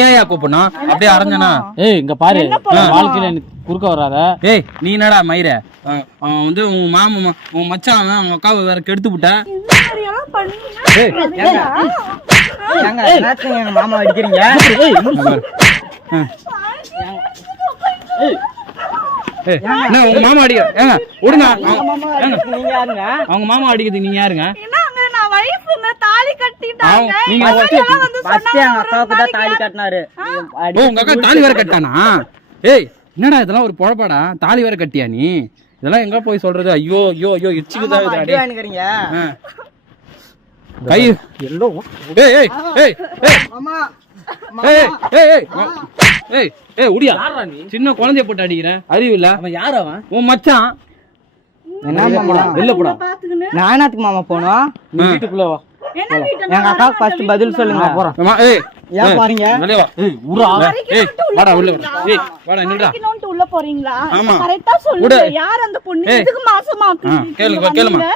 ஏயா கூப்பிடணும் அப்படியே அரைஞ்சனா ஏய் இங்க பாரு வாழ்க்கையில எனக்கு குறுக்க வராத ஏய் நீ என்னடா மயிர அவன் வந்து உன் மாமன் ம- உன் மச்சான் அவன் அவங்க அக்காவை வேற கெடுத்து விட்ட மாமா அடிக்கிறீங்க உங்க மாமா அடிக்க ஏங்க விடுங்க அவங்க- ஏங்க, நீங்க யாருங்க அவங்க மாமா அடிக்கிறது நீங்க யாருங்க நீங்க ஃபர்ஸ்ட் எங்க அக்காவுக்கு தான் தாலி கட்டினாரு. உங்க அக்கா தாலி வேற கட்டானா ஏய் என்னடா இதெல்லாம் ஒரு பொழப்பாடா தாலி வேற கட்டியா நீ? இதெல்லாம் எங்க போய் சொல்றது? ஐயோ ஐயோ ஐயோ இச்சுக்குதா மாமா, இது அடி அடி. வாங்கிக்கிறீங்க ஆ. கை ஏய் ஏய் ஏய் ஏய். மாமா ஏய் ஏய் ஏய் ஏய் ஏய் உடியா? சின்ன குழந்தைய போட்டு அடிக்கிறேன் அறிவு இல்ல? அவன் யார் அவன்? உன் மச்சான்? என்ன மாமா வெளில போடா பாத்துக்கின்னு நான் என்னத்துக்கு மாமா போனோம். வீட்டுக்குள்ள வா. எங்க அக்காவுக்கு ஃபர்ஸ்ட் பதில் சொல்லுங்க. ஏய் ஏன் பாருங்க வெளிய வா. ஏய் உரா ஏய் வாடா உள்ள வா. ஏய் வாடா நில்லுடா வரைக்கணும்ட்டு உள்ள போறீங்களா? ஆமா. கரெக்டா சொல்லுங்க. யார் அந்த பொண்ணு. இதுக்கு மாசமா கேளுங்க கேளுமா.